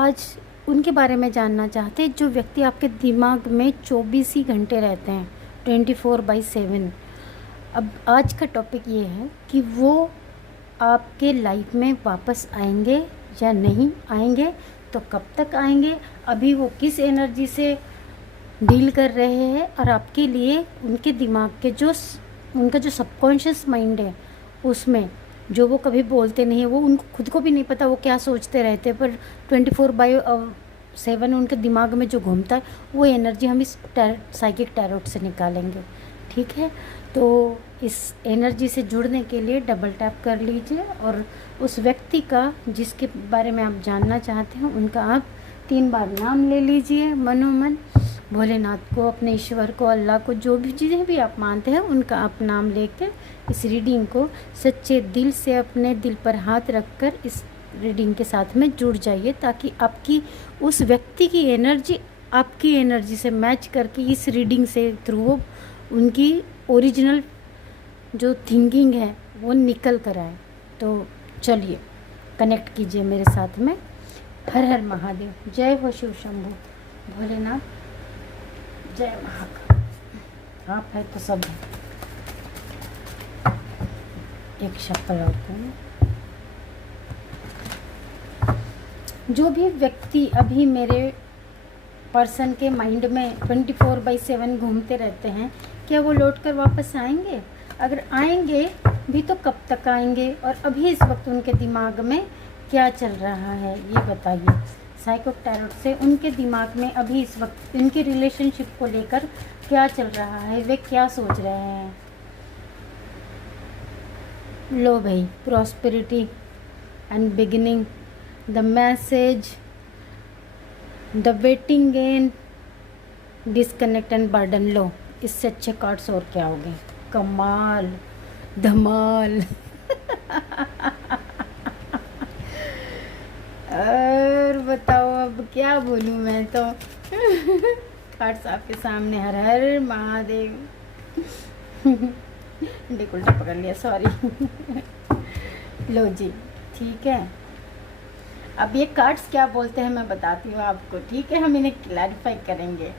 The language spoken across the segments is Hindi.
आज उनके बारे में जानना चाहते हैं जो व्यक्ति आपके दिमाग में 24 ही घंटे रहते हैं, 24/7। अब आज का टॉपिक ये है कि वो आपके लाइफ में वापस आएंगे या नहीं आएंगे, तो कब तक आएंगे, अभी वो किस एनर्जी से डील कर रहे हैं, और आपके लिए उनके दिमाग के उनका जो सबकॉन्शियस माइंड है उसमें जो वो कभी बोलते नहीं है, वो उनको खुद को भी नहीं पता वो क्या सोचते रहते, पर 24/7 उनके दिमाग में जो घूमता है वो एनर्जी हम इस साइकिक टैरोट से निकालेंगे। ठीक है, तो इस एनर्जी से जुड़ने के लिए डबल टैप कर लीजिए और उस व्यक्ति का जिसके बारे में आप जानना चाहते हैं उनका आप 3 बार नाम ले लीजिए मनोमन। भोलेनाथ को, अपने ईश्वर को, अल्लाह को, जो भी चीज़ें भी आप मानते हैं उनका आप नाम लेकर इस रीडिंग को सच्चे दिल से अपने दिल पर हाथ रखकर इस रीडिंग के साथ में जुड़ जाइए, ताकि आपकी उस व्यक्ति की एनर्जी आपकी एनर्जी से मैच करके इस रीडिंग से थ्रू उनकी ओरिजिनल जो थिंकिंग है वो निकल कर आए। तो चलिए कनेक्ट कीजिए मेरे साथ में। हर हर महादेव, जय हो शिव शंभू भोलेनाथ, जय महाकाल। आप है तो सब है। एक शक्ल और जो भी व्यक्ति अभी मेरे पर्सन के माइंड में 24/7 घूमते रहते हैं, क्या वो लौट कर वापस आएंगे? अगर आएंगे भी तो कब तक आएंगे, और अभी इस वक्त उनके दिमाग में क्या चल रहा है ये बताइए। साइकिक टैरोट से उनके दिमाग में अभी इस वक्त उनके रिलेशनशिप को लेकर क्या चल रहा है, वे क्या सोच रहे हैं। लो भाई, prosperity and beginning, the message, the waiting gain, disconnect and burden. लो, इससे अच्छे कार्ड्स और क्या हो गए। कमाल, धमाल। और बताओ अब क्या बोलूँ मैं तो। कार्ड्स आपके सामने। हर हर महादेव। देख उल्टा पकड़ लिया, सॉरी। लो जी, ठीक है। अब ये कार्ड्स क्या बोलते हैं मैं बताती हूँ आपको, ठीक है। हम इन्हें क्लैरिफाई करेंगे।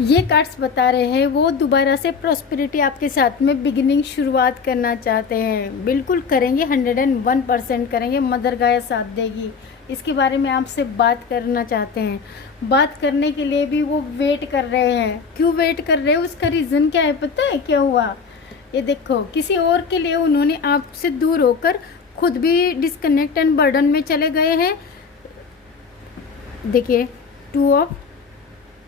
ये कार्ड्स बता रहे हैं वो दोबारा से प्रॉस्पेरिटी आपके साथ में बिगिनिंग शुरुआत करना चाहते हैं। बिल्कुल करेंगे, 101% करेंगे। मदर गाया साथ देगी। इसके बारे में आपसे बात करना चाहते हैं। बात करने के लिए भी वो वेट कर रहे हैं। क्यों वेट कर रहे हैं, उसका रीज़न क्या है पता है क्या हुआ? ये देखो, किसी और के लिए उन्होंने आपसे दूर होकर खुद भी डिस्कनेक्ट एंड बर्डन में चले गए हैं। देखिए, 2 of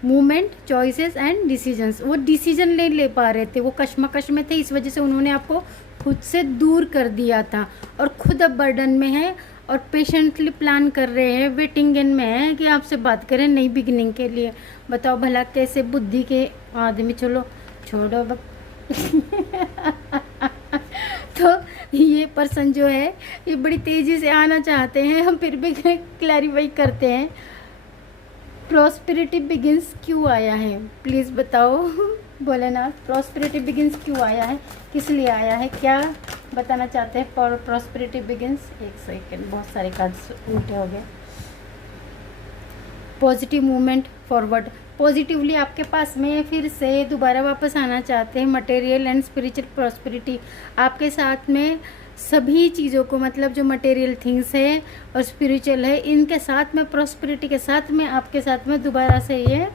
movement, choices and decisions. वो डिसीजन नहीं ले पा रहे थे, वो कश्मकश में थे, इस वजह से उन्होंने आपको खुद से दूर कर दिया था, और खुद अब बर्डन में है और पेशेंटली प्लान कर रहे हैं, वेटिंग इन में है कि आपसे बात करें नई बिगिनिंग के लिए। बताओ भला कैसे बुद्धि के आदमी। चलो छोड़ो अब। तो ये पर्सन जो है ये बड़ी तेज़ी से आना चाहते हैं, हम फिर भी क्लैरिफाई करते हैं। प्रॉस्पेरिटी बिगिंस क्यों आया है, प्लीज़ बताओ भोलेनाथ। प्रॉस्पेरिटी बिगिंस क्यों आया है, किस लिए आया है, क्या बताना चाहते हैं फॉर प्रॉस्पेरिटी बिगिंस? एक सेकेंड, बहुत सारे कार्ड्स उल्टे हो गए। पॉजिटिव मूवमेंट फॉरवर्ड, पॉजिटिवली आपके पास में फिर से दोबारा वापस आना चाहते हैं। मटेरियल एंड स्पिरिचुअल प्रॉस्पेरिटी आपके साथ में सभी चीज़ों को, मतलब जो मटेरियल थिंग्स है और स्पिरिचुअल है, इनके साथ में प्रॉस्पेरिटी के साथ में आपके साथ में दोबारा से ये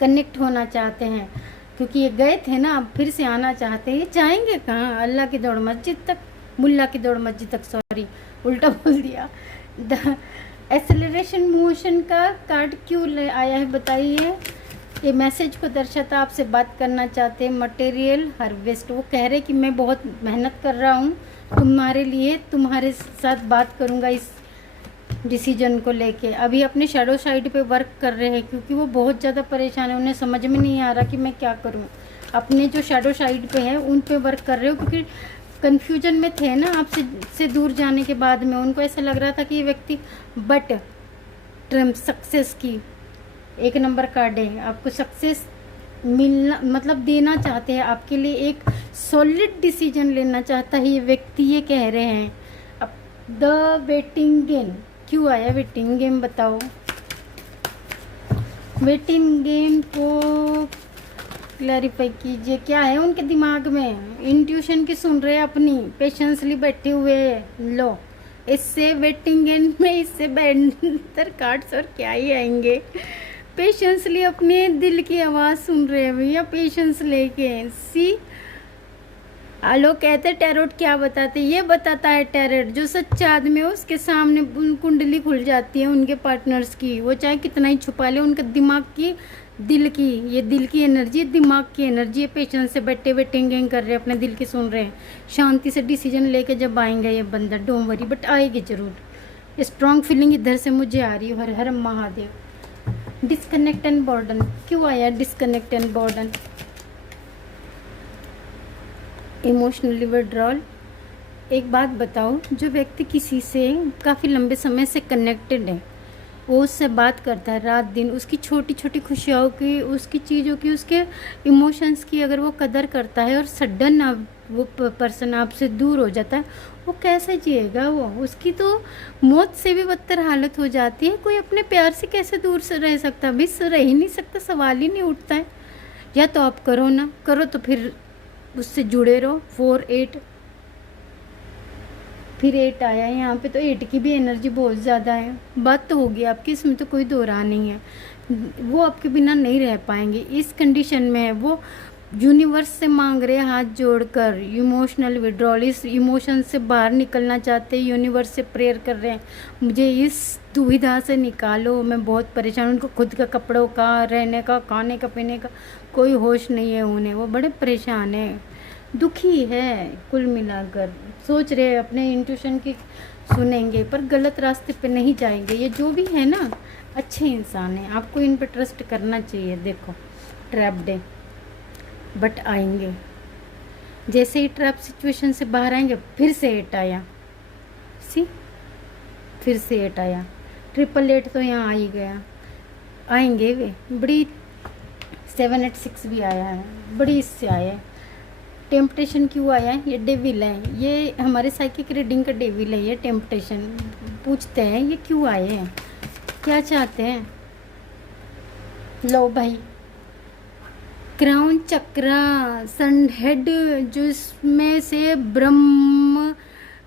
कनेक्ट होना चाहते हैं। क्योंकि ये गए थे ना, अब फिर से आना चाहते हैं। ये जाएंगे कहाँ? अल्लाह की दौड़ मस्जिद तक, मुल्ला की दौड़ मस्जिद तक, सॉरी उल्टा बोल दिया। द एक्सेलरेशन मोशन का कार्ड क्यों ले आया है बताइए। ये मैसेज को दर्शाता, आपसे बात करना चाहते हैं। मटेरियल हार्वेस्ट, वो कह रहे कि मैं बहुत मेहनत कर रहा हूँ तुम्हारे लिए, तुम्हारे साथ बात करूँगा इस डिसीजन को लेके। अभी अपने शैडो साइड पे वर्क कर रहे हैं क्योंकि वो बहुत ज़्यादा परेशान है, उन्हें समझ में नहीं आ रहा कि मैं क्या करूँ। अपने जो शैडो साइड पे है उन पे वर्क कर रहे हो, क्योंकि कन्फ्यूजन में थे ना आपसे से दूर जाने के बाद में। उनको ऐसा लग रहा था कि ये व्यक्ति, बट ट्रम्प सक्सेस की 1 नंबर कार्ड है। आपको सक्सेस मिलना, मतलब देना चाहते हैं, आपके लिए एक सॉलिड डिसीजन लेना चाहता है ये व्यक्ति, ये कह रहे हैं। अब द वेटिंग गेन क्यों आया वेटिंग गेम, बताओ। वेटिंग गेम को क्लैरिफाई कीजिए, क्या है उनके दिमाग में। इंट्यूशन की सुन रहे हैं अपनी, पेशेंसली बैठे हुए। लो, इससे वेटिंग गेम में इससे बेहतर कार्ड्स और क्या ही आएंगे। पेशेंसली अपने दिल की आवाज़ सुन रहे हैं भैया, पेशेंस लेके। सी लोग कहते हैं टैरोट क्या बताते, ये बताता है टैरोट, जो सच्चा आदमी है उसके सामने कुंडली खुल जाती है उनके पार्टनर्स की, वो चाहे कितना ही छुपा ले। उनके दिमाग की, दिल की, ये दिल की एनर्जी, दिमाग की एनर्जी, पेशेंस से बैठे टिंगिंग कर रहे हैं, अपने दिल की सुन रहे हैं। शांति से डिसीजन लेके जब आएंगे ये बंदा, डोंट वरी, बट आएगी जरूर। स्ट्रॉन्ग फीलिंग इधर से मुझे आ रही है। हर हर महादेव। डिस्कनेक्ट एंड बर्डन, क्यों आया disconnect and burden. Emotionally withdrawal. एक बात बताओ, जो व्यक्ति किसी से काफ़ी लंबे समय से कनेक्टेड है, वो उससे बात करता है रात दिन, उसकी छोटी छोटी खुशियों की, उसकी चीज़ों की, उसके इमोशंस की अगर वो कदर करता है, और सडन अब वो पर्सन आपसे दूर हो जाता है, वो कैसे जिएगा। वो उसकी तो मौत से भी बदतर हालत हो जाती है। कोई अपने प्यार से कैसे दूर से रह सकता, अभी रह ही नहीं सकता, सवाल ही नहीं उठता है। या तो आप करो ना करो, तो फिर उससे जुड़े रहो। 4 8 फिर 8 आया है यहाँ पे, तो 8 की भी एनर्जी बहुत ज़्यादा है। बात तो होगी आपकी, इसमें तो कोई दो राह नहीं है। वो आपके बिना नहीं रह पाएंगे, इस कंडीशन में है वो। यूनिवर्स से मांग रहे हैं हाथ जोड़कर, इमोशनल विड्रॉल, इस इमोशन से बाहर निकलना चाहते हैं। यूनिवर्स से प्रेयर कर रहे हैं, मुझे इस दुविधा से निकालो, मैं बहुत परेशान। उनको खुद का कपड़ों का, रहने का, खाने का, पीने का कोई होश नहीं है उन्हें, वो बड़े परेशान हैं, दुखी है। कुल मिलाकर सोच रहे हैं अपने इंट्यूशन की सुनेंगे, पर गलत रास्ते पे नहीं जाएंगे। ये जो भी है ना, अच्छे इंसान हैं, आपको इन पर ट्रस्ट करना चाहिए। देखो ट्रैप्ड है, बट आएंगे। जैसे ही ट्रैप सिचुएशन से बाहर आएंगे, फिर से 8 आया। सी, फिर से 8 आया। 888 तो यहाँ आ ही गया। आएंगे वे, बड़ी 786 भी आया है, बड़ी इससे आया है। टेम्पटेशन क्यों आया है, ये डेविल है, ये हमारे साइकिक रीडिंग का डेविल है। ये टेम्पटेशन पूछते हैं ये क्यों आए हैं, क्या चाहते हैं। लो भाई, क्राउन चक्रा, सन हेड, जो इसमें से ब्रह्म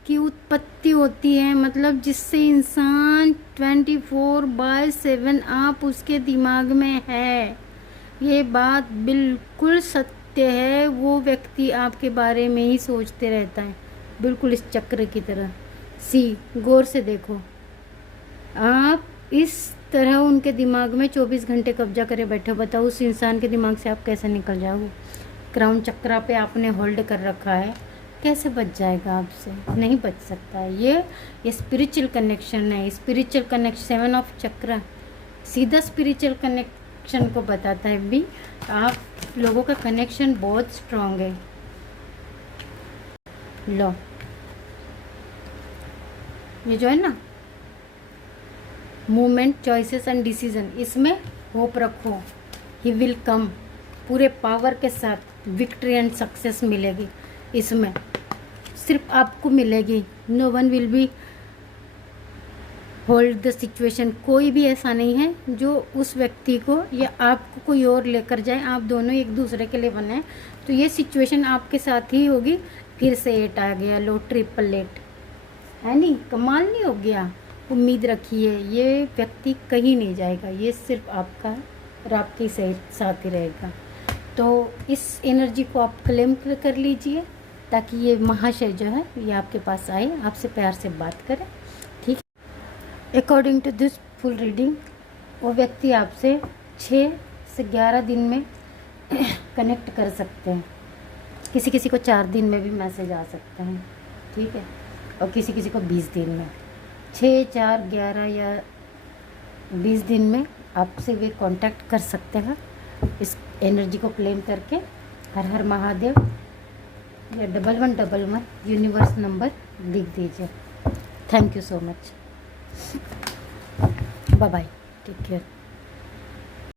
की उत्पत्ति होती है, मतलब जिससे इंसान 24/7 आप उसके दिमाग में है। ये बात बिल्कुल सत्य है। वो व्यक्ति आपके बारे में ही सोचते रहता है, बिल्कुल इस चक्र की तरह। सी, गौर से देखो, आप इस तरह उनके दिमाग में 24 घंटे कब्जा करे बैठे हो। बताओ उस इंसान के दिमाग से आप कैसे निकल जाओगे। क्राउन चक्रा पे आपने होल्ड कर रखा है, कैसे बच जाएगा आपसे, नहीं बच सकता है। ये स्पिरिचुअल कनेक्शन है, स्पिरिचुअल कनेक्शन। 7 ऑफ चक्रा सीधा स्पिरिचुअल कनेक्शन को बताता है भी। आप लोगों का कनेक्शन बहुत स्ट्रांग है। लो, ये जो है ना मूवमेंट, चॉइसेस एंड डिसीजन, इसमें होप रखो, ही विल कम। पूरे पावर के साथ विक्ट्री एंड सक्सेस मिलेगी, इसमें सिर्फ आपको मिलेगी। No one will be hold the situation. कोई भी ऐसा नहीं है जो उस व्यक्ति को या आपको कोई और लेकर जाए। आप दोनों एक दूसरे के लिए बने, तो ये सिचुएशन आपके साथ ही होगी। फिर से 8 आ गया। लो, 888 है नहीं, कमाल नहीं हो गया। उम्मीद रखिए, ये व्यक्ति कहीं नहीं जाएगा, ये सिर्फ आपका और आपके साथ ही रहेगा। तो इस एनर्जी को आप क्लेम कर लीजिए, ताकि ये महाशय जो है ये आपके पास आए, आपसे प्यार से बात करें, ठीक। According to this full reading, वो व्यक्ति आपसे 6 से 11 दिन में कनेक्ट कर सकते हैं। किसी किसी को 4 दिन में भी मैसेज आ सकते हैं, ठीक है, और किसी किसी को 20 दिन में। 6, 4, 11 या 20 दिन में आपसे वे कांटेक्ट कर सकते हैं इस एनर्जी को क्लेम करके। हर हर महादेव या 1111 यूनिवर्स नंबर लिख दीजिए। Thank you so much, bye bye, take care.